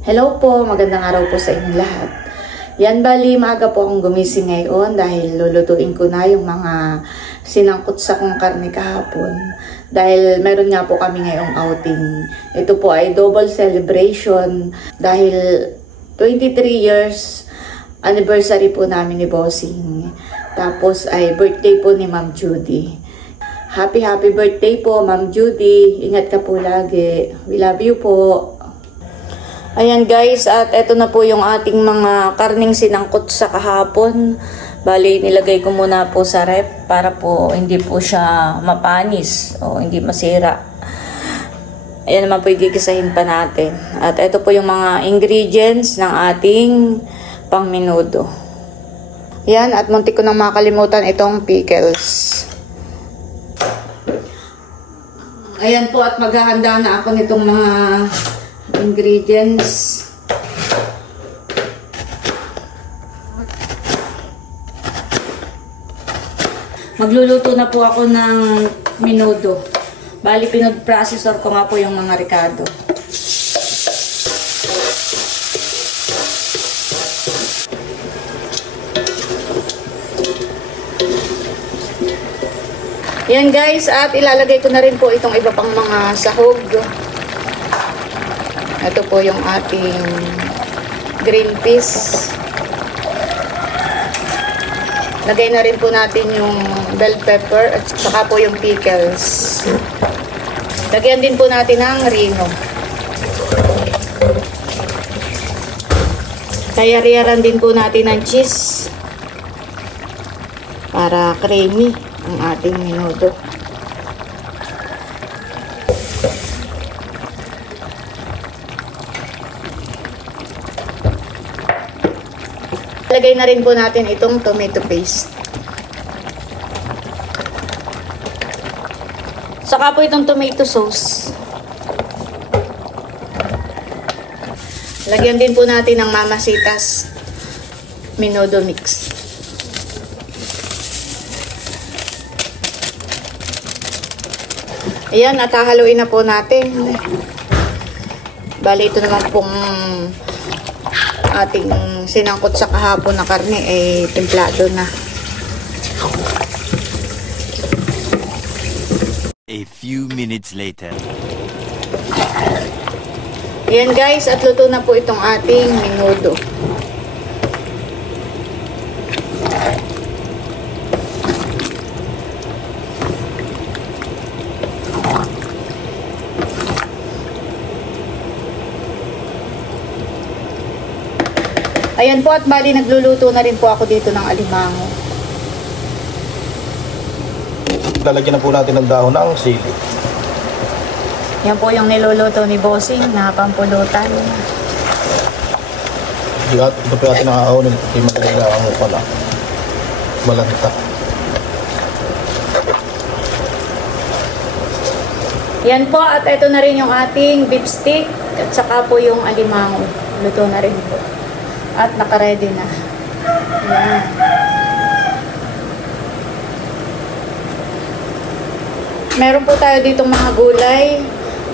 Hello po, magandang araw po sa inyong lahat. Yan, bali, maaga po akong gumising ngayon dahil lulutuin ko na yung mga sinangkot sa kong karne kahapon. Dahil meron nga po kami ngayong outing. Ito po ay double celebration dahil 23 years anniversary po namin ni Bossing. Tapos ay birthday po ni Ma'am Judy. Happy birthday po, Ma'am Judy. Ingat ka po lagi. We love you po. Ayan guys, at eto na po yung ating mga karning sinangkot sa kahapon. Bali, nilagay ko muna po sa rep para po hindi po siya mapanis o hindi masira. Ayan naman po gigisahin pa natin. At eto po yung mga ingredients ng ating pangmenudo. Ayan, at muntik ko nang makalimutan itong pickles. Ayan po, at maghahanda na ako nitong mga ingredients. Magluluto na po ako ng menudo. Bali, pinod-processor ko nga po yung mga ricado. Yan guys, at ilalagay ko na rin po itong iba pang mga sahog. Ito po yung ating green peas. Lagay na rin po natin yung bell pepper at saka po yung pickles. Lagyan din po natin ng rino. Tayari-yaran din po natin ng cheese para creamy ang ating menudo. Lagay na rin po natin itong tomato paste. Saka po itong tomato sauce. Lagyan din po natin ng Mamacita's menudo mix. Ayan, at hahaluin na po natin. Bali, ito naman pong ating sinangkot sa kahapon na karne ay templado na. A few minutes later. Ayan guys, at luto na po itong ating menudo. Ayan po, at bali nagluluto na rin po ako dito ng alimango. Lalagyan na po natin ng dahon ng sili. Yan po yung niluluto ni Bossing na pampulutan. Ito po natin ang aawin. Hindi magalagaan mo pala. Malanta. Yan po, at ito na rin yung ating beef stick at saka po yung alimango. Luto na rin po. At naka-ready na. Ayan. Meron po tayo ditong mga gulay.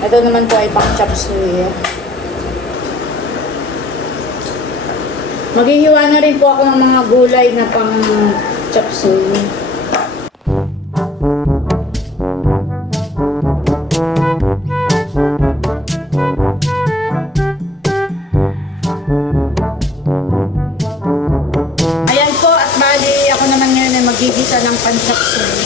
Ito naman po ay pang chop suey. Maghihiwa na rin po ako ng mga gulay na pang chop suey. Magigisa ng pan-chop suey.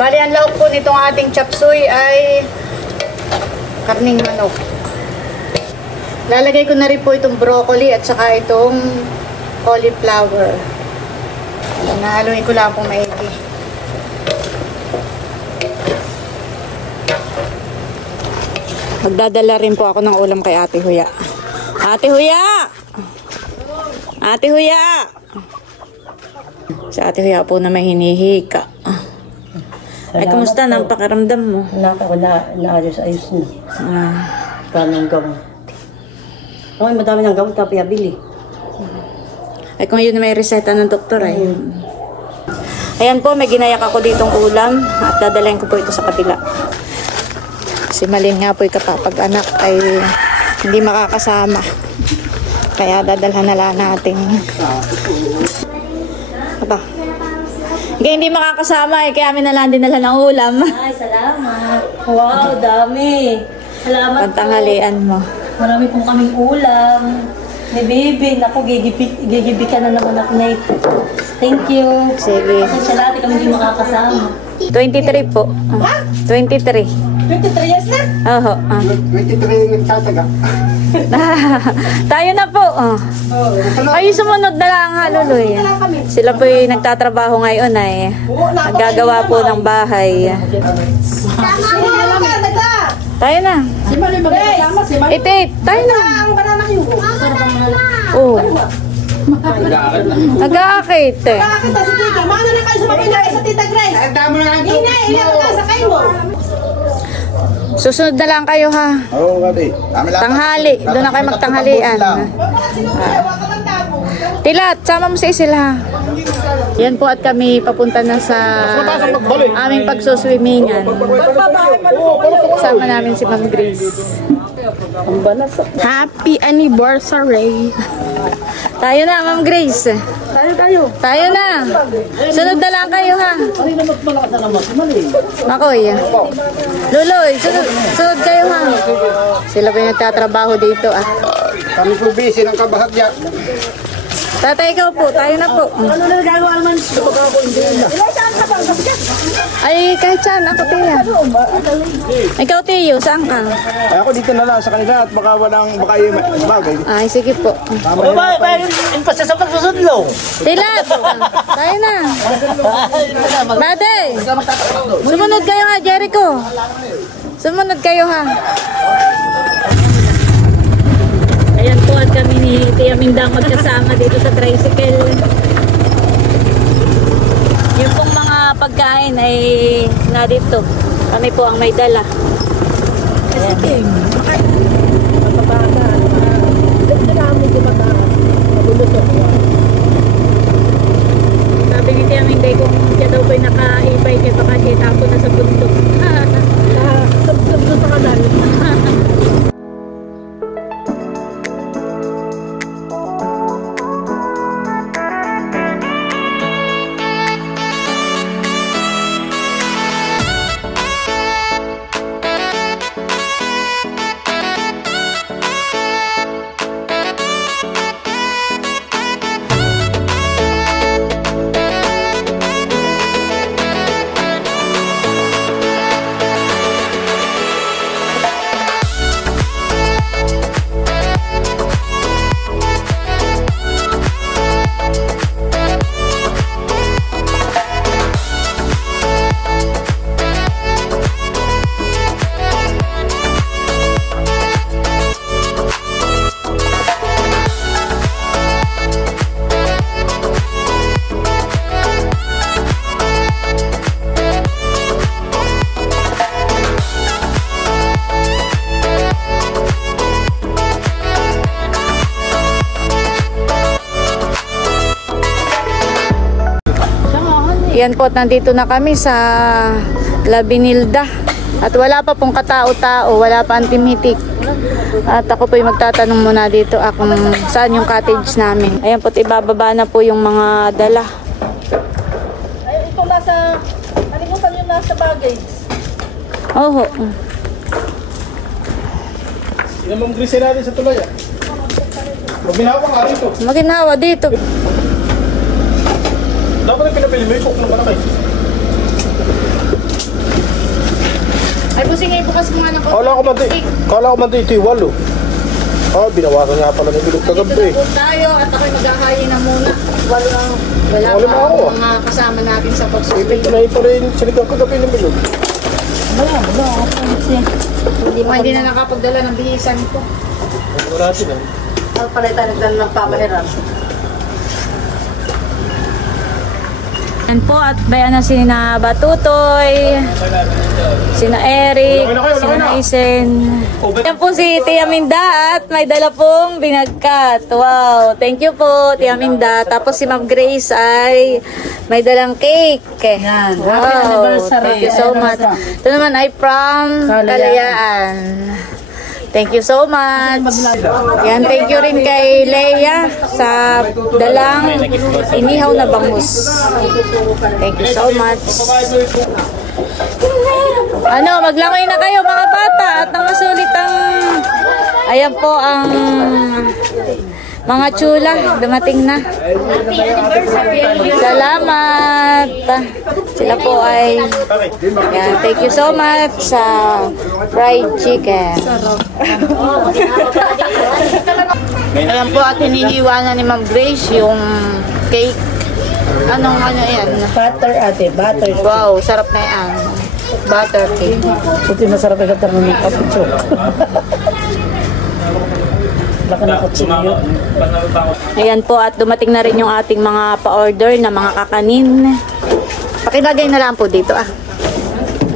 Bali, ang lahok po nitong ating chop suey ay karning manok. Lalagay ko na rin po itong broccoli at saka itong cauliflower. Nahaluin ko lang po maigi. Magdadala rin po ako ng ulam kay Ate Huya. Ate Huya! Ate Huya! Si Ate Huya po na may hinihika. Ay, kumusta na ang pakiramdam mo? Naayos na. Paano ang gamot? Okay, madami ng gamot, tapos bili. Ay kung yun may reseta ng doktor ay. Ayan po, may ginayak ako ditong ulam at dadalhin ko po ito sa kabila. Si Malin nga po kapag-anak ay hindi makakasama. Kaya dadalhan na lang natin. Aba. Hindi makakasama kaya amin na lang dinala ng ulam. Ay, salamat. Wow, dami. Salamat Pantanghalian mo. Marami pong kaming ulam. Ni baby, naku, gigibi ka na naman ako na ito. Thank you. Sige. Kasi siya lahat kami hindi makakasama. 23 po. 23. 23 years na? Oho. 23 nagtataga. Tayo na po. Ay, sumunod na lang ha, Luloy. Sila po yung nagtatrabaho ngayon ay naggagawa po ng bahay. Tayo na. Si Mali magkakasama, si Mali. Ite, tayo na. Ang banana kayo. Oh. Nag-aakit eh. Kakakita si Tita. Mana na kayo sumapin na kayo sa Tita Grace. Damo na nga ito. Hindi, ilang ka sa kayo mo. Susunod na lang kayo ha. Oo, kati. Tanghali. Doon na kayo magtanghalian. Tilat, sama mo si Isil ha. Yan po at kami papunta na sa aming pagsuswimingan. Kasama namin si Ma'am Grace. Happy anniversary. Tayo na, Ma'am Grace. Tayo na. Sunod na lang kayo ha. Makoy. Luloy, sunod kayo ha. Sila pa yung nagtatrabaho dito ah. Kami po busy ng kabahagya. Tatay, ikaw po. Tayo na po. Ano na nagagawa naman? Ay, kahit saan. Ako, Tiya. Ikaw, Tiyo. Saan ka? Ay, ako dito na lang sa kanila at baka yung bagay. Ay, sige po. Tilat! Tayo na. Bade! Sumunod kayo ha, Jericho. Sumunod kayo ha. Ayan po at kami ni Tia Mindang magkasama dito sa tricycle. Yung pong mga pagkain ay na dito. Kami po ang may dala. Ayan. Sabi ni Tia Minday kung siya daw po'y naka-e-bike kaya baka siya tapo na sa bundok. Sa kanal. Yan po, nandito na kami sa La Binilda. At wala pa pong katao-tao, wala pa ang timitik. At ako po yung magtatanong muna dito kung saan yung cottage namin. Ayan po, ibababa na po yung mga dala. Ay, ito nasa, kalimutan yung nasa baggage. Oo. Yung Ma'am Grace natin sa tulay ah. Maminawa nga rito. Maginawa dito. Dapat yung pinapili mo yung cook ng malaki. Ay, busingay bukas mga anak ko. Kala ko man ito yung walo. Ah, binawasan nga pala ng bilog kagabi. Dito na po tayo at ako'y maghahayin na muna. Wala Wala pa pa ako, mga kasama natin sa pagsuswing. Pinahin pa rin sinigang kagabi ng bilog. Hindi na nakapagdala ng bihisan ko. Wala natin ah. Ang pala tayo nagdala ng pamahiran. Yan po, at bayan na sina Batutoy, sina Eric, sina Isen. Yan po si Tia Minda at may dala pong binagkat. Wow, thank you po Tia Minda. Tapos si Ma'am Grace ay may dalang cake. Yan, Wow, happy anniversary. thank you so much. Ito naman ay from Kalayaan. Thank you so much. Yan, thank you rin kay Leia sa dalang inihaw na bangus. Thank you so much. Ano, maglangoy na kayo mga bata at ang masulit ang ayan po ang mga chula, dumating na. Salamat. Sila po ay yan, thank you so much sa fried chicken. Ayan po at hinihiwa na ni Ma'am Grace yung cake. Anong ano yan? Butter ate, butter. Wow, sarap na yan. Butter cake. Ito masarap na katarnan ng kapuchok. Baka na kutsilyo. Ayan po at dumating na rin yung ating mga pa-order na mga kakanin. Pakilagay na lang po dito ah.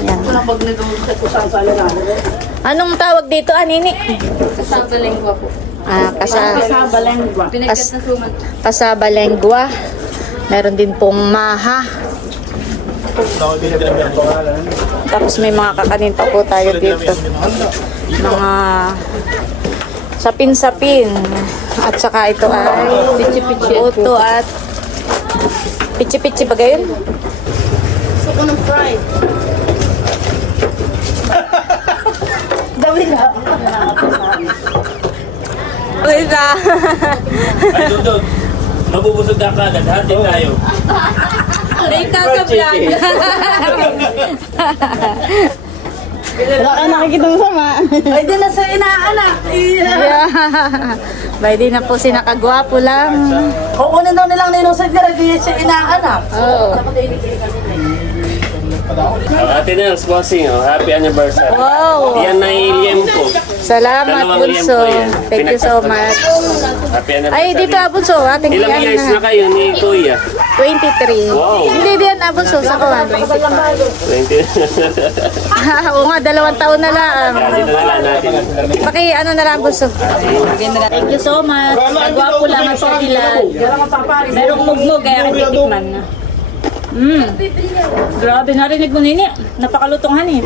Ayan. Anong tawag dito ah, Nini? Kasabalengwa po. Ah, Kasabalengwa. kasabalengwa. Meron din pong maha. Tapos may mga kakanin pa po tayo dito. Mga sapin-sapin. At saka ito ay pichi-pichi. Puto at pichi-pichi ba gayon? Gusto ko ng fried. Gawin na. Wait na. Ay, Dudod. Mabubusog na ka agad. Hatin tayo. Late na sa vlog. Wala ka nakikita mo sama. Ay, di na sa inaanak. Bay di na po si nakagwapo lang. Kukunin daw nilang ninusad ka rin sa inaanak. Oh. Ate Nels, bossing. Happy anniversary. Wow. Yan ay liempo. Salamat, Dalawang Bunso. liempo yan. Thank you so much. Happy anniversary. Ay, dito, Bunso. Ating Ilang years na kayo ni Kuya? 23. Wow. Hindi din, Bunso. Sa kuwan. 20. Oo nga, 2 taon na lang. Dito na lang natin. Ano na lang, Bunso. Thank you so much. Nagwapo lang ang sa ilan. Merong mugmug, kaya titikman na. Grabe, narinig mo Nini. Napakalutong hanin.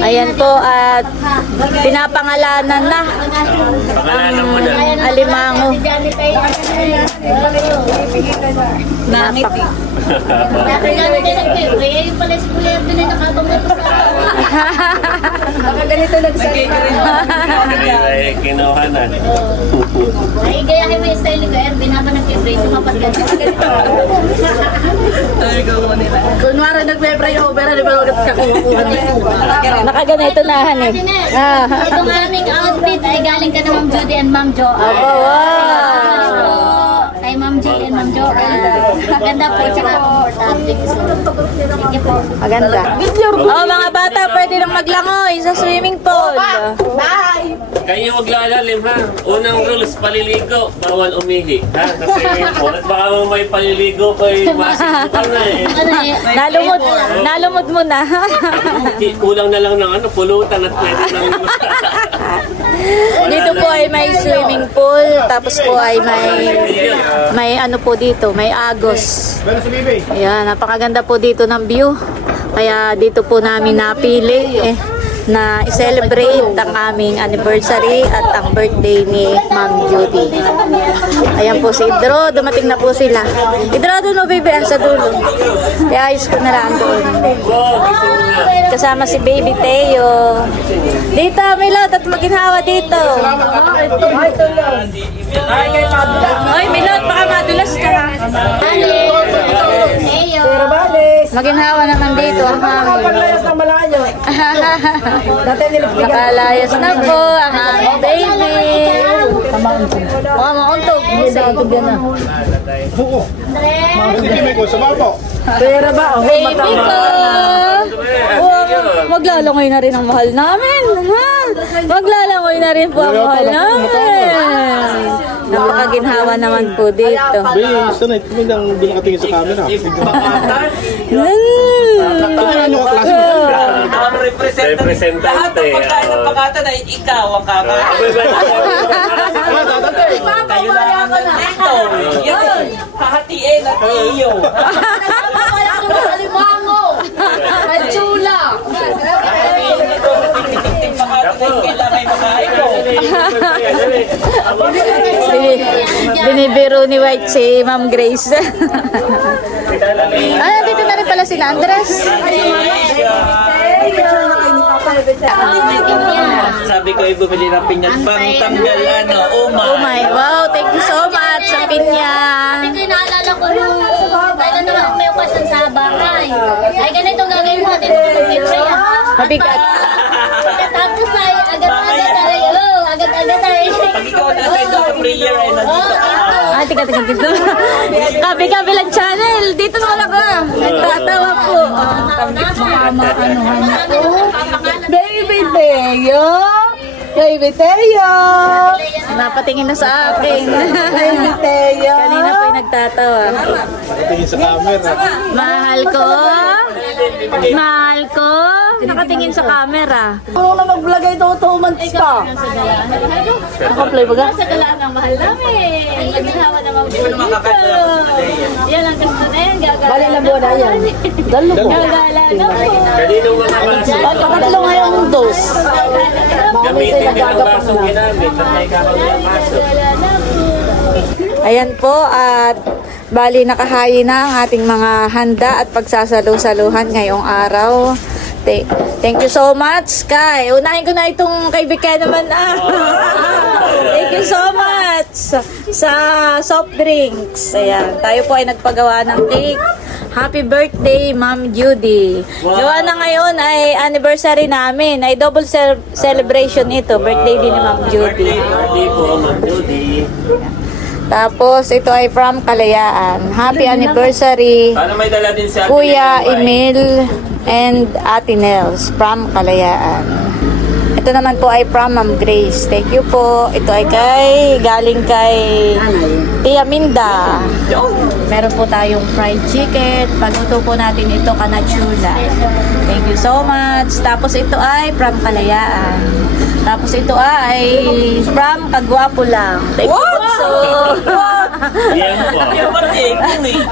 Ayan po at pinapangalanan na Pangalanan mo na. alimango. Nangit eh. Ganito Ay, kinuha na. Ay, gayahin mo yung style ko, Erwin, habang nag-pray, tumapat ka. Kunwari nagpe-pray over, di ba ulit kakuha nito? Nakaganito na hanin. Itong aming outfit ay galing ka na Ma'am Judy and Ma'am Joanne. Wow. Kay Ma'am Judy and Ma'am Joanne. Maganda po, tsaka komportable. Thank you po. Maganda. Oh, mga bata, pwede lang maglangoy sa swimming pool. Kayo wag lalalim ha. Unang rules, paliligo. Bawal umihi. Ha? Kasi at baka may paliligo kay masisukan na eh. Nalumod mo na. Kulang na lang ng pulutan at pwede lang. Dito po ay may swimming pool, tapos po ay may ano po dito, may agos. Ayan, napakaganda po dito ng view. Kaya dito po namin napili na i-celebrate ang aming anniversary at ang birthday ni Ma'am Judy. Ayan po si Idro, dumating na po sila. Idro, doon o baby, sa dulo. Iayos ko na lang doon. Kasama si Baby Teo. Dito, Milot, at maginhawa dito. Oy, Milot, baka madulas ka ha. Maginhawa naman dito ang hangin. Paglayas ng malayo. Dati niliptigan. Nakalayas na po ang aming baby. Mauntog. Pera ba? Baby ko! Maglalangoy na rin ang mahal namin. Ha? Maglalangoy na rin po ang mahal namin. Napakaginhawa naman po dito. Be, sanay. Kami lang binakatingin sa camera. Ano nyo kaklase mo? Ang Representante. pagkain ng pakatan ay ikaw ang kakain. Kayo lang ang nandito. Yan, hahatiin at iyo. Alimango! Manchula! Kailangan ay makain mo. Binibiro ni White si Ma'am Grace. Ay, dito na rin pala si Andres. Sabi ko ay bumili ng pinyat pang tanggal Oh my, wow, thank you so much sa pinya. Hindi ko naalala ko nung kailan naman may okasyon sa bahay. Ay, ganito gagawin mo din ng picture. Mabigat. Tapos ay agad-agad tayo. Agad-agad tayo. Pag ikaw natin doon sa prayer ay nandito ka. Ah, tiga dito. Kabi-kabilang channel. Dito naman ako. Nagtatawa po. Baby Teo! Baby Teo! Napatingin na sa akin. Baby Teo! Kanina po yung nagtatawa. Tingin sa camera. Mahal ko. Mahal ko. Nakatingin sa camera. Kung na mag-vlog ay 2 months pa. Naka-play ba ga? Sa galaan ng mahal namin. Naginawa naman po dito. Yan ang gusto na yan. Bali na buwan na yan. Dalo po. Gagala na po. Kaninong mga baso? Tatlo ngayong dos. Gamitin din ang baso ginamit at may kakawang baso. Ayan po at bali nakahayi na ang ating mga handa at pagsasalu-saluhan ngayong araw. Thank you so much, Kai. Unahin ko na itong kay Bika naman. Thank you so much sa soft drinks. Ayan, tayo po ay nagpagawa ng cake. Happy birthday, Ma'am Judy. Gawa na ngayon ay anniversary namin. Ay double celebration ito. Birthday din ni Ma'am Judy. Birthday po, Ma'am Judy. Tapos ito ay from Kalayaan. Happy anniversary, Paano may dala din si Ate Kuya Leo, Emil and Ate Nels from Kalayaan. Ito naman po ay from Ma'am Grace. Thank you po. Ito ay galing kay Tia Minda. Meron po tayong fried chicken. Pagluto po natin ito kanachula. Thank you so much. Tapos ito ay from Kalayaan. Tapos ito ay from Kagwapo lang. Thank you po. Yan po. Yung birthday ko eh.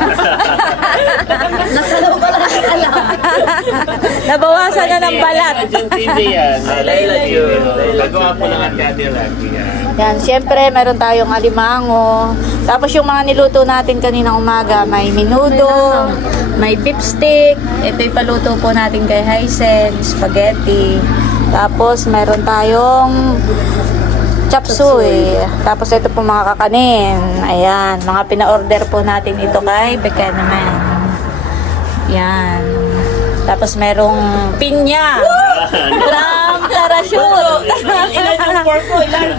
Nabawasan na ng balat. Diyan TV yan. I love you. Nagawa po lang at Ate Lucky yan. Yan, syempre meron tayong alimango. Tapos yung mga niluto natin kaninang umaga, may menudo, may beef stick. Ito yung paluto po natin kay Hysen, spaghetti. Tapos meron tayong chop suey. Tapos ito po mga kakanin. Ayan, mga pina-order po natin ito kay Beka naman. Yan. Tapos merong pinya. From Tarashoot. Ilan yung pork ko? Ilan?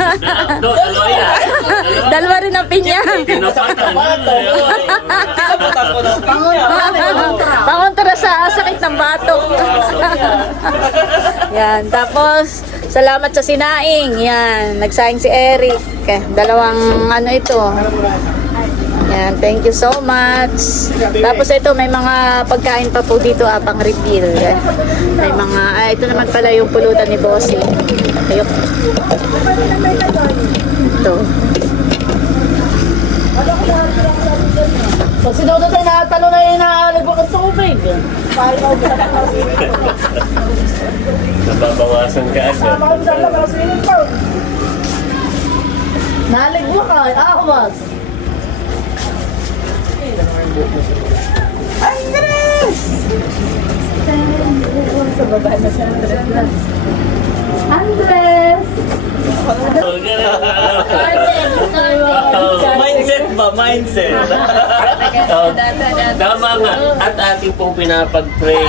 Dalawa yan. Dalawa rin ang pinya. Tinapatan. Tinapatan ko ng pinya. Pangontra sa sakit ng batok. Yan. Tapos, salamat sa sinaing. Yan. Nagsaing si Eric. Dalawang ano ito. Yan. Thank you so much. Tapos ito, may mga pagkain pa po dito pang refill. May mga, ito naman pala yung pulutan ni Bossy. Ayok. Ito. Pag sinudo tayo nakatalo na yun naalibok ang tubig. Nababawasan ka agad. Naaligbo ka, awas. Andres! Sa baba na si Andres. Andres! Mindset ba? Mindset. Tama nga. At ating pong pinapag-pray.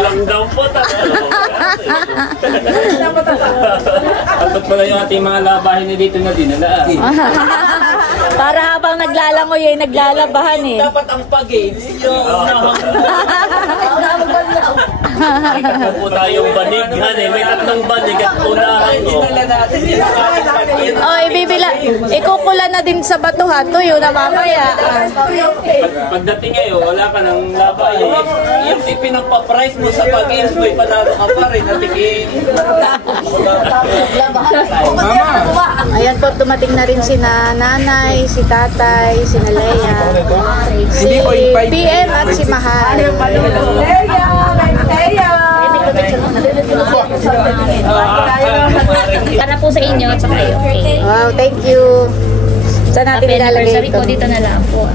Lang daw po. At pala yung ating mga labahin na dito na dinala. Para habang naglalangoy ay naglalabahan eh. Dapat ang pag-aids yung May tatlo po tayong banig, may tatlong banig at unahan mo. Oh, ibibila. Ikukula na din sa batuhan. Tuyo na mamaya. Pagdating ngayon, wala ka ng laban. Yung pinagpa-price mo sa pag-games mo, ipanalo ka pa rin. Ayan po, dumating na rin si nanay, si tatay, si Nalea, si PM at si Mahal. Para po sa inyo at sa kayo. Okay. Wow, thank you. Saan natin Happy ilalagay anniversary ito? po, dito na lang po.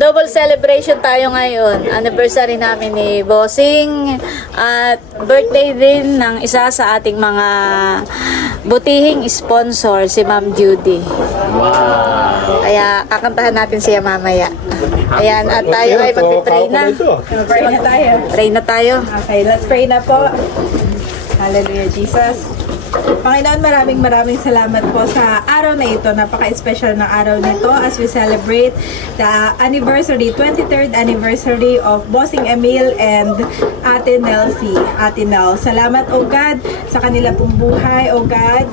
Double celebration tayo ngayon. Anniversary namin ni Bossing at birthday din ng isa sa ating mga butihing sponsor, si Ma'am Judy. Kaya kakantahan natin siya mamaya. Ayan, at tayo ay mag-pray na. Pray na tayo. Pray na tayo. Okay, let's pray na po. Hallelujah, Jesus. Panginoon, maraming salamat po sa araw na ito. Napaka-special na araw nito as we celebrate the anniversary, 23rd anniversary of Bossing Emil and Ate Nelsie. Ate Nel, salamat o God sa kanila pong buhay. O God,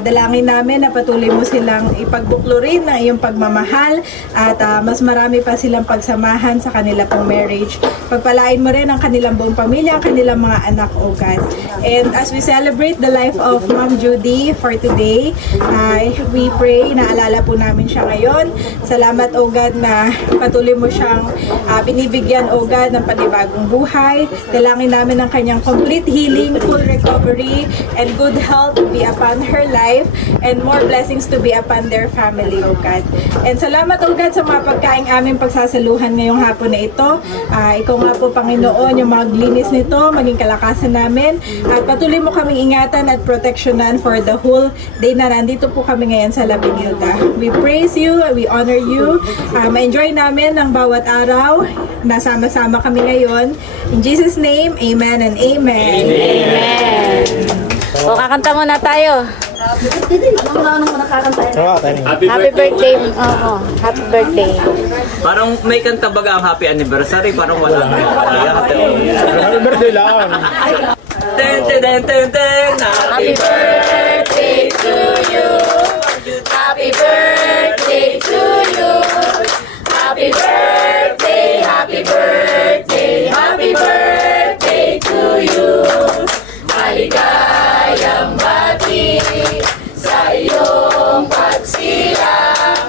dalangin namin na patuloy mo silang ipagbuklurin ng iyong pagmamahal at mas marami pa silang pagsamahan sa kanila pong marriage. Pagpalain mo rin ang kanilang buong pamilya, ang kanilang mga anak, o God. And as we celebrate the life of Ma'am Judy for today, we pray, naalala po namin siya ngayon. Salamat, O God, na patuloy mo siyang binibigyan, O God, ng panibagong buhay. Dalangin namin ang kanyang complete healing, full recovery, and good health to be upon her life, and more blessings to be upon their family, O God. And salamat, O God, sa mga pagkaing aming pagsasaluhan ngayong hapon na ito. Ikaw nga po, Panginoon, yung maglinis nito, maging kalakasan namin, at patuloy mo kaming ingatan at proteksyonan for the whole day na nandito po kami ngayon sa La Benilda. We praise you, we honor you, ma-enjoy namin ang bawat araw, nasama-sama kami ngayon. In Jesus' name, amen and amen. Amen. O, kakanta muna tayo. Happy birthday. Oo, happy birthday. Parang may kanta baga ang happy anniversary, parang wala. Happy birthday lang. Ten, ten, ten, ten, ten. Happy birthday to you. Happy birthday to you. Happy birthday, happy birthday, happy birthday to you. Maligayang bati sa iyong pagsilang.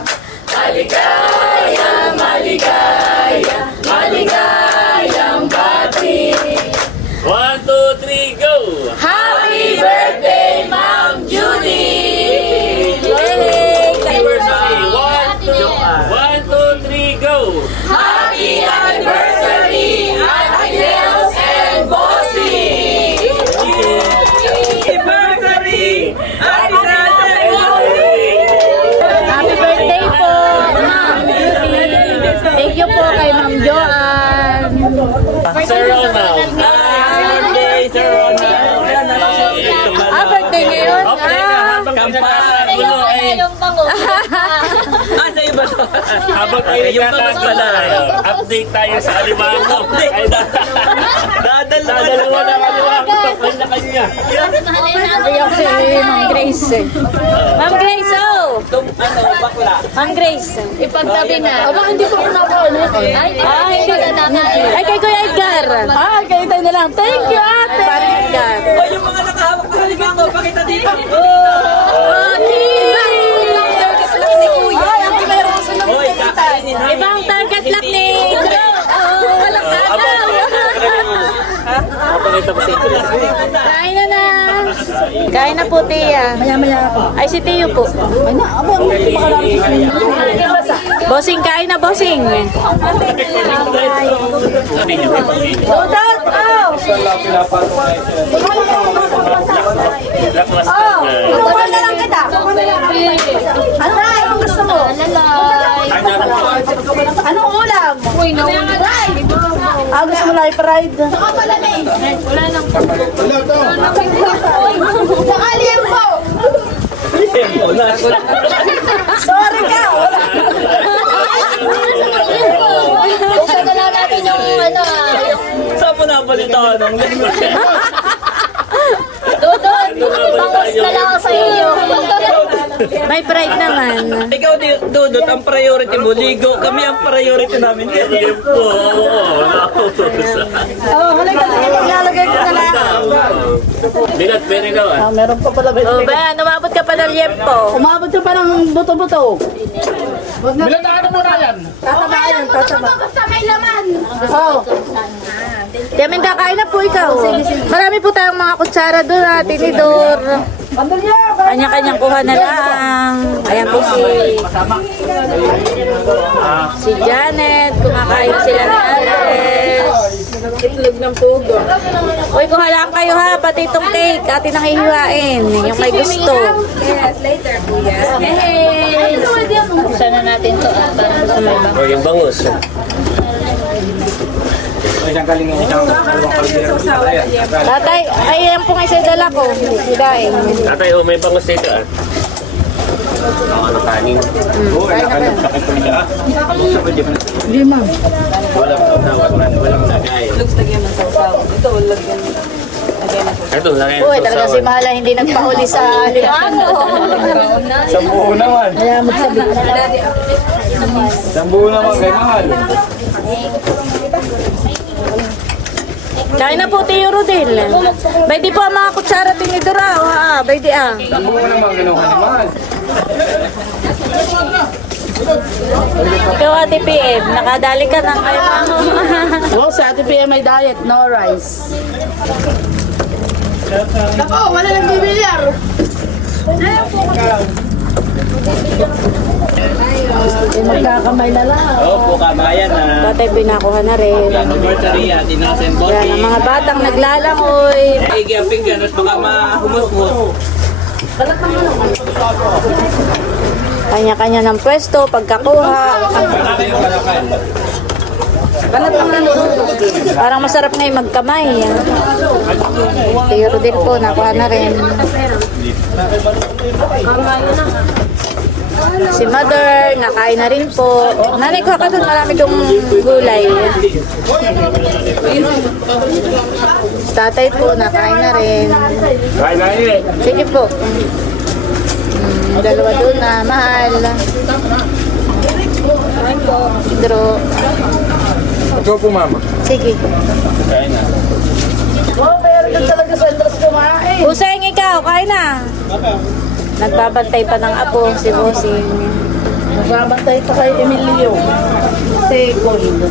Maligaya, maligaya, maligayang bati. 1, 2, 3, go! Happy birthday, Ma'am Judy! Anniversary! 1, 2, 3, go! Happy anniversary, Ate Nels and Bossing! Anniversary! Happy birthday po, Ma'am Judy! Thank you po kay Ma'am Joanne! Sir Ronald! Sir Ronald! Birthday ngayon? Okay na, habang nagkakagulo ay... Sa iba to. Habang tayo nagkakagulo, update tayo sa Alimango. Ay, dadalawa na Alimango. Kanya-kanya. Iyak si Ma'am Grace eh. Ma'am Grace, oh! Bakla. Ma'am Grace. Ipagtabi na. Aba, hindi ko pinakaano. Ay, kay Kuya Edgar. Kayo tayo na lang. Thank you, ate. Parang Edgar. O yung mga nakahawak na halimango, pakita dito. Hoy, kakainin ha. Ibang target lang ni walang tagaw. Kain na na. Kain na po, Tia. Maya-maya ako. Ay, si Tio po. Ay na, abo. Bossing, kain na, Bossing. Load out, oh! Oh, inuwan na lang kita. Ano na, yung gusto mo? Anong ulam? Uy, no. Ride! Gusto mo na i-ride? Saka pala na eh. Wala nang sakali yan po. Sorry ka. Buksan na lang natin yung ano. Saan mo nabalita tanong. Dudut, bangus na lang sa iyo. May pride naman. Ikaw, Dudut, ang priority mo. Ligo. Kami ang priority namin. Yan po. Ilalagay ko na lang. Binat, meron daw ah. Meron pa pala. O ba, umabot ka pa ng liempo. Umabot ka pa ng buto-buto. Bilantaan mo na yan. Tataba yan, tataba. Basta may laman. Oh. Tiyamin, kakain na po ikaw. Marami po tayong mga kutsara doon, tinidor. Kanya-kanyang kuha na lang. Ayan po si Janet. Kumakain sila ni Alex. Itlog ng pugo. Uy, kuha lang kayo ha. Pati itong cake. Atin ang hihiwain. Yung may gusto. Yes, later po yan. Hey! Buksan na natin to para sa may O, yung bangus. Tatay, ay yan po nga isa dala ko. Si Daing. Tatay, may bangus dito ah. Ano kanin? Walang lagay. Ito, lagay Uy, talaga si Mahala hindi nagpahuli sa limango. Sambuho naman. Sambuho naman kay Mahal. Kain na po, Tio Rodel. Bay di po ang mga kutsara tinidora. Bay di ah. Sambuho naman kinuha ni Mahal. Ikaw, Ate PM, nakadali ka ng alimango. Oh, sa Ate PM may diet, no rice. Ako, wala nang bibilyar. Magkakamay na lang. Opo, kabayan na. Batay pinakuha na rin. Anniversary at innocent Yan, body. ang mga batang naglalangoy. Igiyapin ka at baka mahumusmus. Kanya-kanya ng pwesto, pagkakuha. Parang masarap ngayon magkamay. Tio Rodel po, nakuha na rin. Si Mother, nakain na rin po. Nanay, kuha ka doon, marami kong gulay. Si Tatay po, nakain na rin. Sige po. Dalawa doon na, Mahal. Dro. Ito po, Mama. Sige. Kain na. Oh, meron ka talaga sa Andres kumain. Huseng, ikaw, kain na. Nagbabantay pa ng apo si Bossing. Magbabantay pa kay Emilio. Second.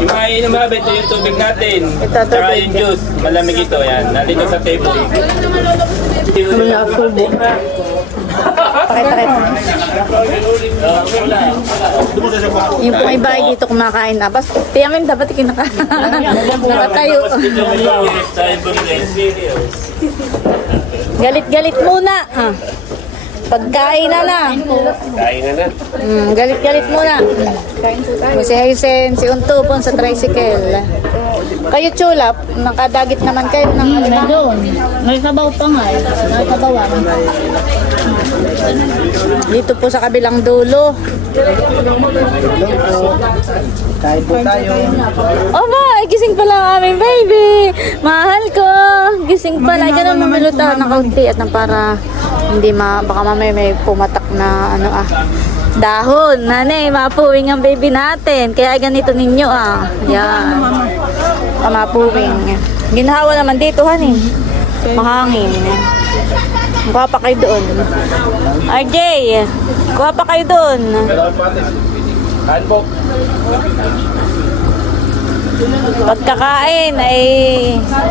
Yung mainom ha, ito yung tubig natin. Ito, Tsaka tubig. yung juice. Malamig ito, yan. Nandito sa table. Pakita. Yung pong iba ay dito kumakain na. Basta, tiyamin dapat kinakain. Nakatayo. Galit-galit muna. Pagkain na na. Kain na na. Galit-galit muna. Si Haisen, si Untupon sa tricycle. Kayo Chulap, nakadagit naman kayo ng doon. May sabaw pa nga eh. May sabawan. dito po sa kabilang dulo. Kain po tayo. Oba, gising pala ang aming baby. Mahal ko. Gising pala. Ganun mamilutaw na kaunti at na para hindi baka mamaya may pumatak na dahon. Nanay, mapuwing ang baby natin. Kaya ganito ninyo Yan. Mapuwing. Ginawa naman dito, honey. Mahangin. Kuha pa kayo doon. RJ, kuha pa kayo doon. Kain po. Pagkakain ay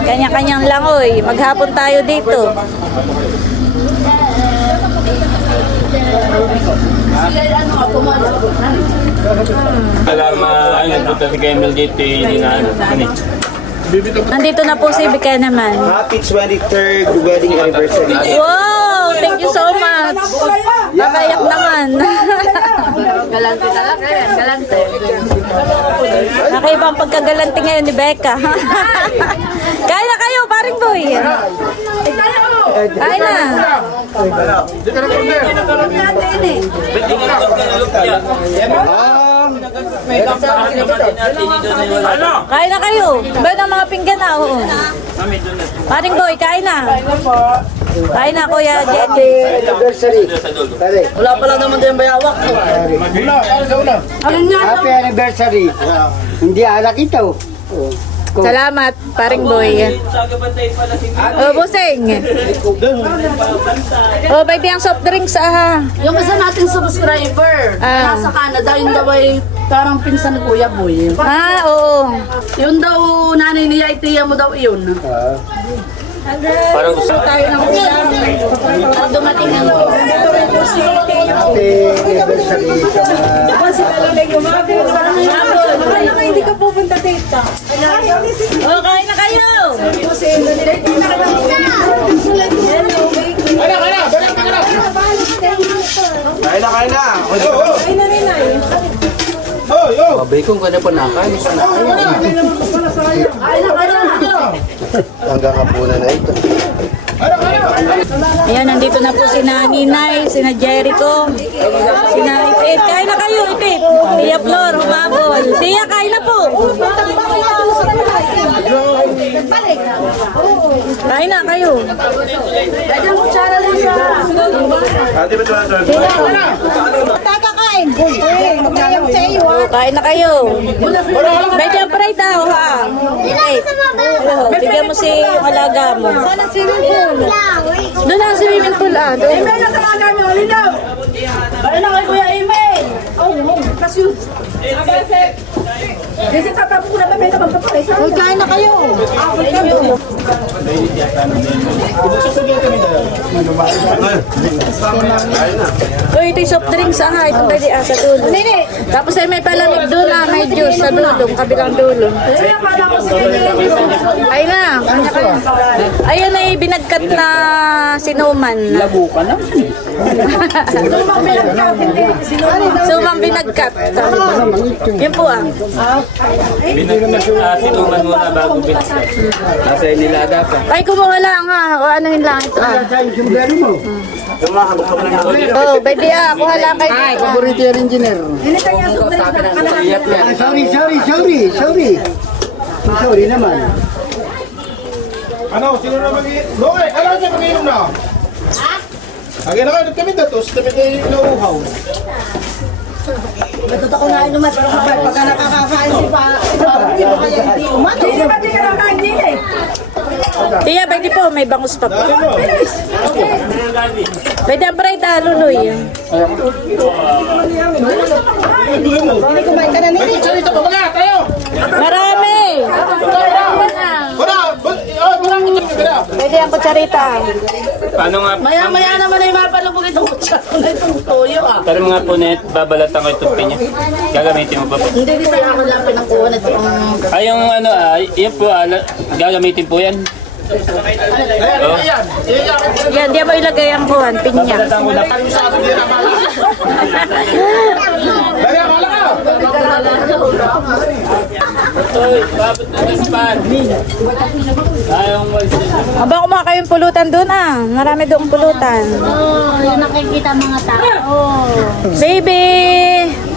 kanya-kanyang langoy. Maghapon tayo dito. Alam, nagpunta si Kemel dito, hindi na Nandito na po si Bika naman. Happy 23rd wedding anniversary. Wow! Thank you so much. Nakayak naman. Galante talaga yan. Galante. Nakaiba ang pagkagalante ngayon ni Becca. Kaya na kayo, paring boy. Kaya na. Kain na kayo. Ba ng mga pinggan na, oo. Paring boy, kain na. Kain na, Kuya Jenny. Wala pa lang naman din bayawak. Happy anniversary. Hindi alak ito. Salamat, paring boy. Oh, busing. Oh, baby, ang soft drinks, ah. Yung isa nating subscriber, nasa Canada, yun daw ay parang pinsan ni Kuya Boy. Ah, oo. Yun daw, nanay niya, itiya mo daw yun. Parang gusto tayo ng ulam. Dumating ang Happy anniversary sa mga... Hindi ka pupunta dito. Oh, kain na kayo. Kain na! Pabikong ka na pa nakain. Hanggang hapunan na ito. Ayan, nandito na po si Ninay, si Jericho, si Ipit. Kain na kayo, Ipit. Tia Flor, humabol. Tia, kain na po. Kain na kayo. Kakakain. Magkayam sa iyo. Kain na kayo. Medyo pray daw, ha? Bigyan mo si alaga mo. Sana swimming pool. Doon ang swimming pool, ah. Doon. Kaya na kay Kuya Emel. Kasi tatapos ko na ba may magpapakay sa akin. Kain na kayo. So, ito yung soft drinks, ah. Ito pwede, sa dulo. Tapos ay may palamig doon, ah. May juice sa dulo, kabilang dulo. Ay na. Ayun ay binagkat na sinuman. Labukan na. Sumang binagkat. Yan po, ah. sinuman muna bago binasa. Nasa inilada pa. Ay, kumuha lang, ha. O anuhin lang ito, ah. Oh, baby, ah. Kuha lang kayo. Ay, paborito yung engineer. Sorry naman. Ano, sino na mag-iinom? Lokay, ano siya mag-iinom na? Ha? Lagi na kayo, nagkamit na to, sa tabi kayo nauuhaw. Matuto ko na inumat. Pagka nakakakain si pa, hindi mo kaya hindi umat. Hindi ba di ka nakakain din eh? Tiya, pwede po. May bangus pa po. Pwede ang bread, ah, Luloy. Hindi kumain ka na nini. Ito pa mga, tayo! Marami! Pwede ang kutsarita. Paano nga? Maya-maya naman ay mapalubog itong kutsa na itong toyo ah. Pero mga punet, babalatan ko itong pinya. Gagamitin mo pa po. Hindi dito ako lang pinangkuha na itong... Ay, yung ano, yun po, gagamitin po yan. Yan, di mo ilagay ang kuhan, pinya. Babalatan ko na. Dali, akala ka! Uy, babot na ispan. Ayong Aba, kumakain yung pulutan doon, ah. Marami doon pulutan. Oh, yung nakikita mga tao. Baby!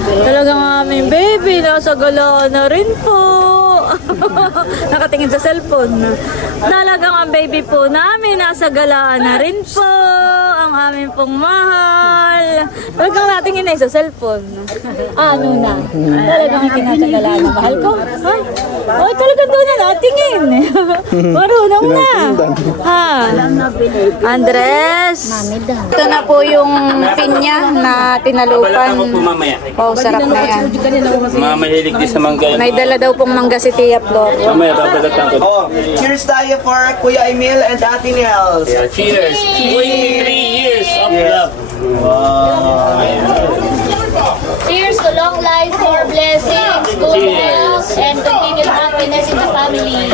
Talagang aming baby. Nasa galaan na rin po. Nakatingin sa cellphone. Talagang ang baby po namin nasa galaan na rin po. Ang aming pong mahal. Talagang natingin na sa cellphone. Ano na? Talagang kinasagalaan na mahal ko. Ha? Ay, talagang doon na natingin. Marunong na. Ha? Andres. Ito na po yung pinya na tinalupan. Oh, sarap na yan. mga mahilig din sa mangga. May dala daw pong mangga si Tia Flor. Mamaya babalatan ko. Oh, cheers tayo for Kuya Emil and Ate Nels. Yeah, cheers. 23 years of love. Cheers to long life, more blessings, good health, and continued happiness in the family.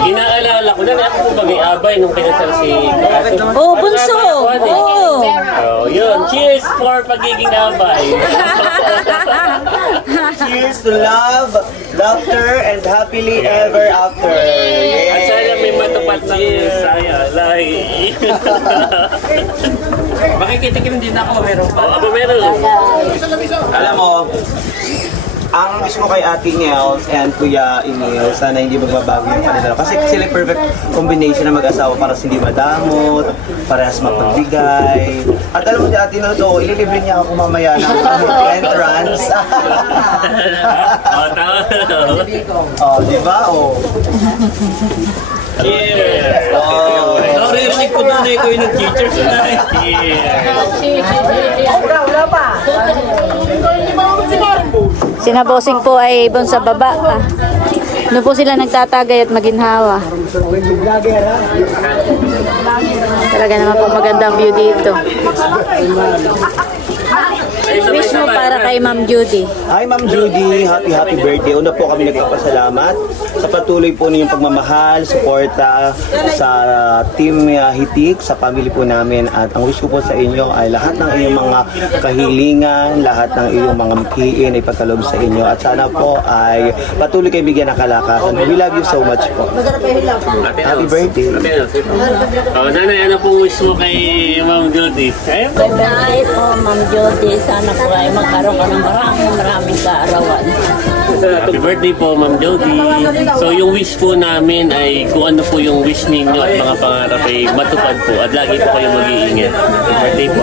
Inaalala ko na ako po bagay-abay nung kinasal si Kato. Oh, bunso! Oh! Oh, yun. Cheers for pagiging abay. Cheers to love, laughter, and happily ever after. At sana may matapat na saya. lahi. Makikitikim din ako, meron pa. Ako meron. Alam mo, ang wish ko kay Ate Nels and Kuya Emil, sana hindi magbabago yung kanila. Kasi sila yung perfect combination na mag-asawa para hindi madamot, parehas mapagbigay. At alam mo di Ate Nels, ililibre niya ako mamaya ng entrance. Tama. Di ba? Yeah. Naririnig ko na ikaw yung nag-teachers na Wala pa. Sinabosing po ay ibon sa baba. Doon po sila nagtatagay at maginhawa. Talaga naman po magandang view dito. Wish mo para kay Ma'am Judy. Hi Ma'am Judy, happy birthday. Una po kami nagpapasalamat sa patuloy po ninyong pagmamahal, suporta sa team Hitik, sa family po namin. At ang wish ko po sa inyo ay lahat ng iyong mga kahilingan, lahat ng iyong mga mkiin ay pagkaloob sa inyo. At sana po ay patuloy kayo bigyan ng kalakasan. We love you so much po. Happy birthday. Nanay, ano po wish mo kay Ma'am Judy? Bye po, Ma'am Judy. Sana po ay magkaroon ka ng maraming kaarawan. Happy birthday po, Ma'am Jody. So yung wish po namin ay kung ano po yung wish ninyo at mga pangarap ay matupad po at lagi po kayong mag-iingat. Happy birthday po.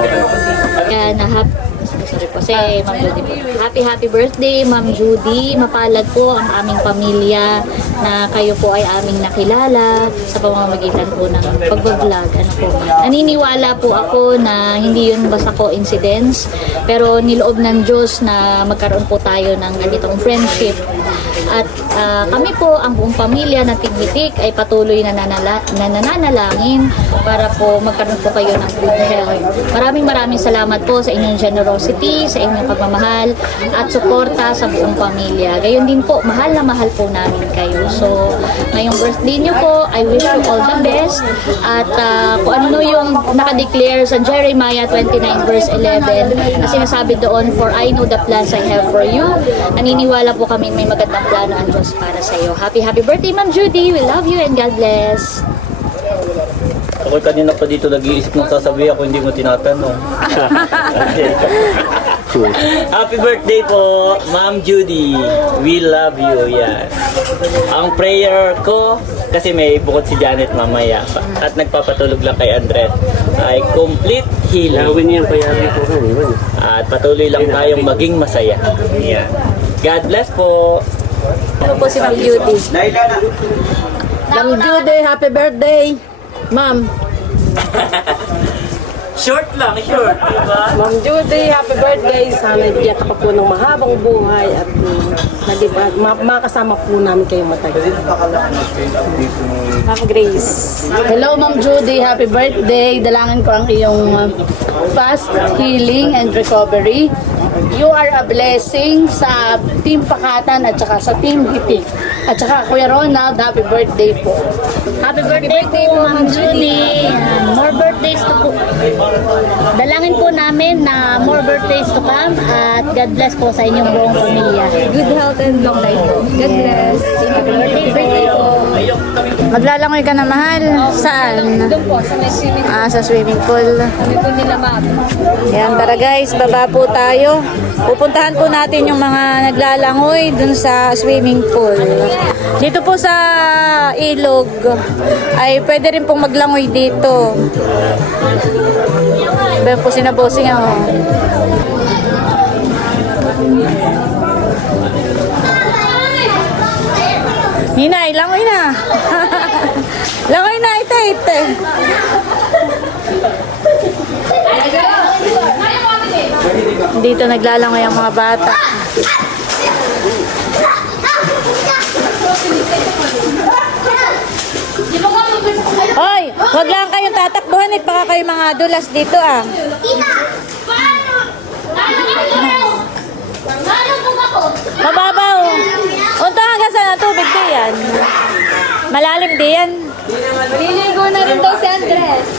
Sorry po, si Ma'am Judy po. Happy birthday, Ma'am Judy. Mapalad po ang aming pamilya na kayo po ay aming nakilala sa pamamagitan po ng pag-vlog. Naniniwala po ako na hindi yun basta coincidence, pero niloob ng Diyos na magkaroon po tayo ng ganitong friendship. At kami po, ang buong pamilya ng Tigbitik ay patuloy na nananalangin para po magkaroon po kayo ng good health. Maraming salamat po sa inyong generosity, sa inyong pagmamahal at suporta sa buong pamilya. Gayon din po, mahal na mahal po namin kayo. So, ngayong birthday nyo po, I wish you all the best. At kung ano yung nakadeclare sa Jeremiah 29 verse 11, na sinasabi doon, for I know the plans I have for you. Naniniwala po kami may magandang plano ang Diyos para sa iyo. Happy birthday, Ma'am Judy. We love you and God bless. Ako kanina pa dito nag-iisip ng sasabihin ako, hindi mo tinatanong. Happy birthday po, Ma'am Judy. We love you. Yan. Ang prayer ko, kasi may bukod si Janet mamaya at nagpapatulog lang kay Andres, ay complete healing. At patuloy lang tayong maging masaya. Yan. God bless po. Ano po si Ma'am Judy? Ma'am Judy, happy birthday. Ma'am. Short lang, short, diba? Ma'am Judy, happy birthday. Sana ibigyan ka pa po ng mahabang buhay at makasama po namin kayong matagal. Ma'am Grace. Hello Ma'am Judy, happy birthday. Dalangin ko ang iyong fast healing and recovery. You are a blessing sa Team Pakatan at saka sa Team Hitik. At saka Kuya Ronald, happy birthday po. Happy birthday po, Ma'am Judy. More birthdays to po. Dalangin po namin na more birthdays to come at God bless po sa inyong buong pamilya. Good health and long life po. God bless. Happy birthday po. Maglalangoy ka na, mahal? Saan? Doon po, sa may swimming pool. Sa swimming pool. Kami po nila, ma'am. Yan, tara guys, baba po tayo. Pupuntahan po natin yung mga naglalangoy dun sa swimming pool. Dito po sa ilog ay pwede rin pong maglangoy dito. Bayan po sinabosing ako. Ninay, langoy na. Langoy na, ite. Dito naglalangoy ang mga bata. Hoy, wag lang kayong tatakbuhan at baka kayo mga dulas dito ah. Mababaw. Unta hanggang sa tubig diyan. Malalim diyan. Maliligo na rin daw si Andres.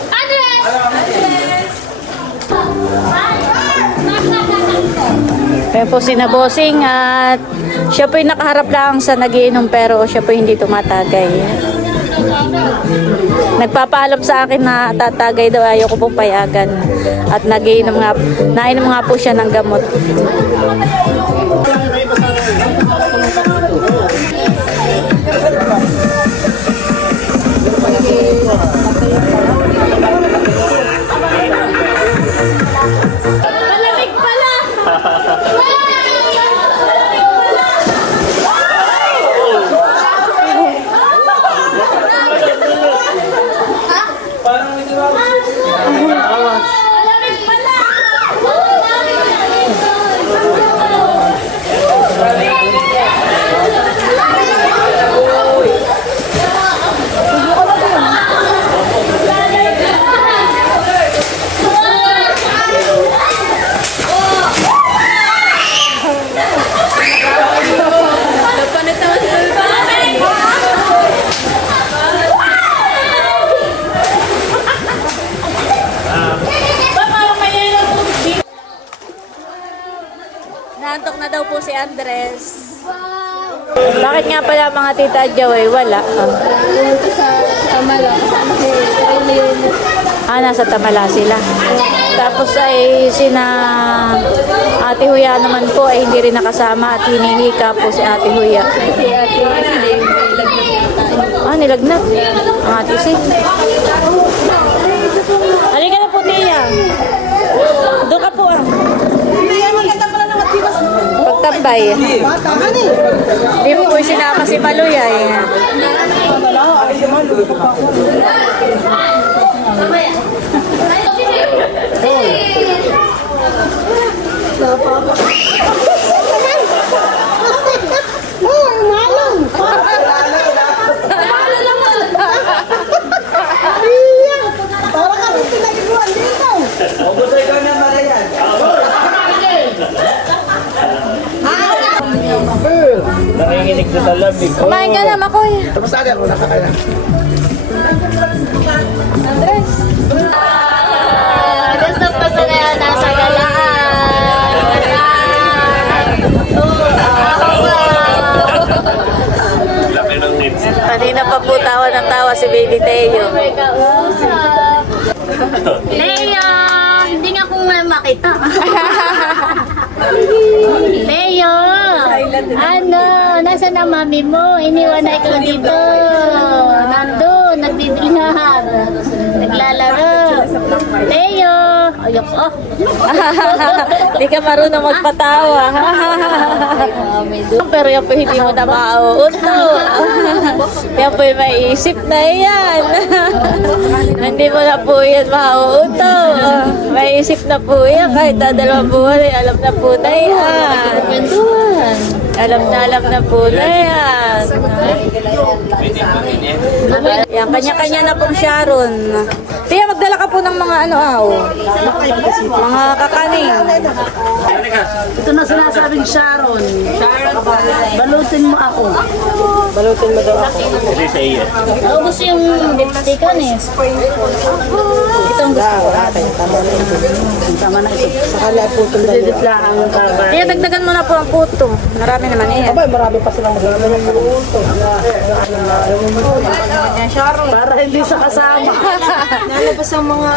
Kaya po sinabosing at siya po yung nakaharap lang sa nagiinom pero siya po hindi tumatagay. Nagpapaalam sa akin na tatagay daw, ayaw ko pong payagan. At nainom nga po siya ng gamot. Malamig pala! Naantok na daw po si Andres. Bakit nga pala mga tita at Joey wala? Sa Tamala. Nasa Tamala sila. Tapos ay sina Ate Huya naman po ay hindi rin nakasama at hinihika po si Ate Huya. Si Ate Nilagnat. Ang Ate Si. Halika na po, Tia. Doon ka po pagtambay. Hindi mo po sinama si Maluyay. Nanginginig sa lamig. Kumain ka na, Makoy. Tapos agad, wala ka kaya. Andres. Gusto pa sa nasa galaan. Laki ng nits. Kanina pa po tawa ng tawa si Baby Teo. Leo! Hindi nga kung makita. Leo! Ano? Nasaan na mami mo? Iniwan na ikaw dito. Nandun, nagbibilhan. Naglalaro. Leo! Ayok, oh. Hindi ka marunong magpatawa. Pero yan po hindi mo na mauuto. Yan po yung maiisip na yan. Hindi mo na po yan mauuto. Maiisip na po yan. Kahit na 2 buwan, alam na po na yan. Alam na po na yan. Yan, kanya-kanya na pong Sharon. Tiya, magdala ka po ng mga mga kakanin. Ito na sinasabing Sharon. Balutin mo ako. Balutin mo daw ako. Hindi sa iyo. Naubos yung lipstickan eh. Itong gusto ko. Tama na ito. Sakala po itong dalawa. Tiya, dagdagan mo na po ang puto. Marami naman yan. Marami pa silang magagawa. Para hindi sa kasama. Nalabas ang mga...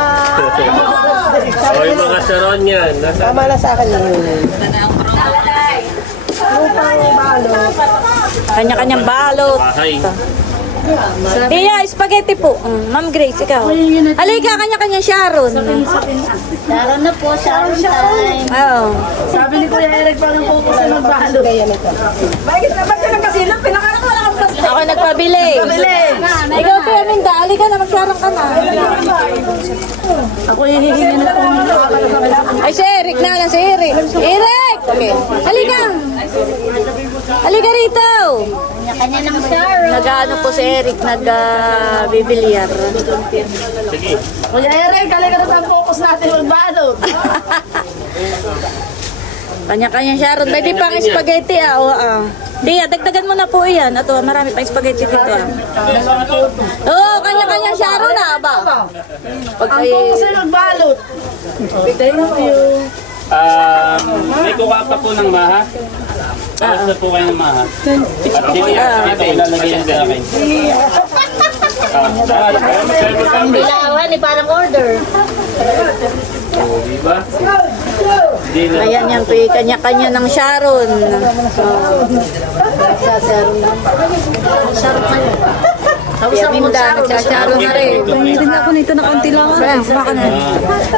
O yung mga Sharon yan. Tama na sa akin yun. Kanya-kanyang balot. Bahay. Tiya, spaghetti po. Ma'am Grace, ikaw. Halika, kanya-kanyang Sharon. Sharon na po, Sharon time. Oo. Sabi ni Kuya Eric, parang focus na magbalo. Bakit naman ka nagkasilap? Pinakalang wala kang plastic. Ako nagpabili. Ikaw, Kuya Minda, halika na, mag-Sharon ka na. Ako hihingi na po. Ay, si Eric na lang, si Eric. Eric! Okay. Halika. Halika rito. Kanya-kanya ng Sharon. Nag-ano po si Eric, nag-bibilyar. Sige. Kuya Eric, talaga na sa focus natin magbalo. Kanya-kanya Sharon. Pwede pang spaghetti, Di, dagdagan mo na po yan. Ato, marami pang spaghetti dito, Oo, kanya-kanya Sharon, ba? Ang focus na magbalot. Thank you. May kuha pa po ng maha. Basta po kayo ma. At dito ilalagay sa akin. Ang dilawan ni parang order. Diba? Ayan yan po, kanya-kanya ng Sharon. Sa Sharon lang. Sarap na yun. Tapos ang Minda, nagsasharon na rin. Hindi na ako nito na konti lang. Baka na.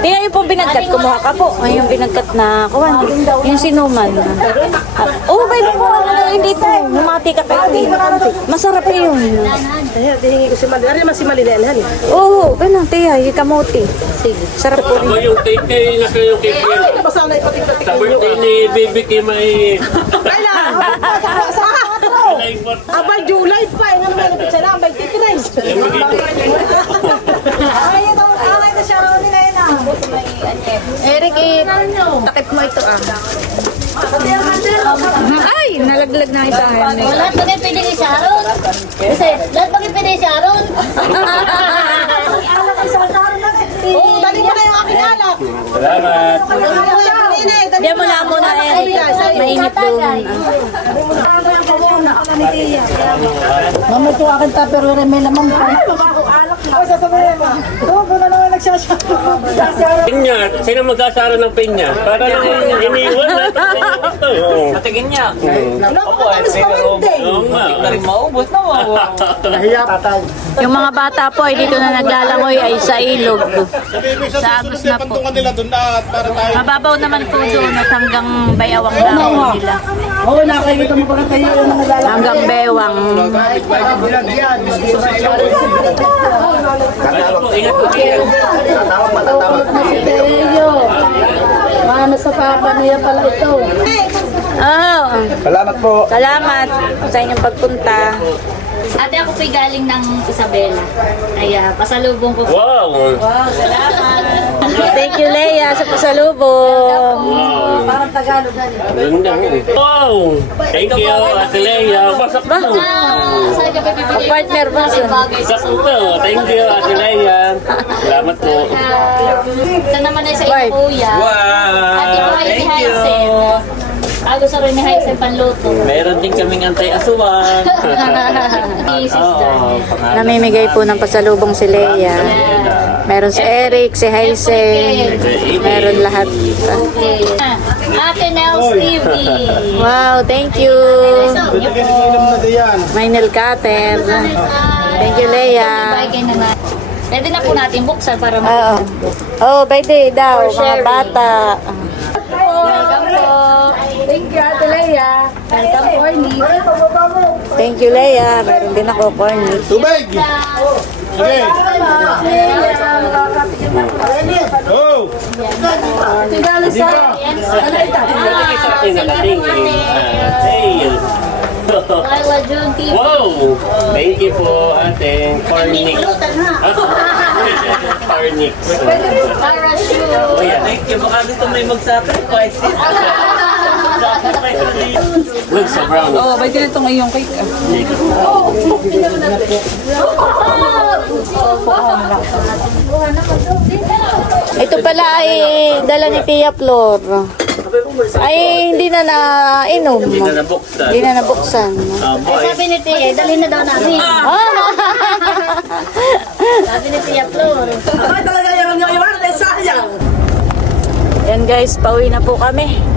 Tingnan yung pong binagkat, kumuha ka po. Ay, yung binagkat na, kuwan. Yung sinuman. Oh, baby po, hindi po. Humati ka kayo. Masarap yun. Hindi ko si Mali. Ano naman si Mali na yan? Oo, ganun, tiya, yung kamote. Sige, sarap po Ako rin. yung cake kayo, nasa yung cake yan. Basta na ipatik-patik Sa birthday ni Baby Kim ay... Abay, July pa. Nga naman yung pizza na. Abay, titirays. Ay, ito. Ay, na siya raw nila yun Eric, takip mo ito Ay, nalaglag na ito. Lahat ba kayo pwede ni Sharon? Kasi, lahat ba kayo pwede ni Sharon? Oo, dali mo na yung aking alak. Salamat. Diyan mo lang muna, Eric. Mainit doon. Mama, ito akin tupperware may laman pa. Ay, mabakong alak. Ay, sasabihin mo. Doon na naman nagsasyato. Pinya, sino magsasara ng pinya? Para lang iniwan natin. Patingin niya. Opo, pero Hindi na rin maubos na Yung mga bata po, ay dito na naglalangoy ay sa ilog. Sa Agos na po. pantungan nila doon at para tayo. Mababaw naman po doon at hanggang bayawang daon nila. Oo, nakakita mo pala kayo yung mga lalaki. Hanggang bewang. Ingat po. Ano sa papa niya pala ito. Oh, Salamat po. salamat sa inyong pagpunta. Ate, ako po'y galing ng Isabela. Ay, pasalubong ko. Wow! Wow, salamat. Thank you, Leia, sa pasalubong. Parang Tagalog na. Wow! Thank you, Ate Leia. Basak na. Saan ka pa bibigay? Partner ba siya? Basak na. Thank you, Ate Leia. Salamat po. Ito naman ay sa iyo, kuya. Ate ko ay si Haisen. Gusto rin ni Haisen panluto. Meron din kaming antay-aswang. Namimigay po ng pasalubong si Leia. Meron si Eric, si Haisen. Meron lahat. Okay. Ate Nels TV. Wow, thank you. May nail cutter. Thank you, Leia. Pwede na po natin buksan para Oo. Oh, pwede daw, mga sharing. bata. Welcome po. Thank you, Ate Leia. Welcome, Corny. Thank you, Leia. Meron din ako, corny. Tubig! Okay. Oh! Tigalo sa... Laila June TV. Wow! Thank you po, Ate. Cornix. Cornix. Parachute. Oh, yeah. Thank you. Baka gusto may mag-sacrifice. Look, sa brown. Oo, ba't ganito ng iyong cake? Ito pala ay dala ni Tia Flor. Ay, hindi na nainom. Hindi na nabuksan. Hindi na nabuksan. Ay, sabi ni Tia, dalhin na daw namin. Sabi ni Tia Flor. Ay, talaga yung sayang. Yan guys, pauwi na po kami.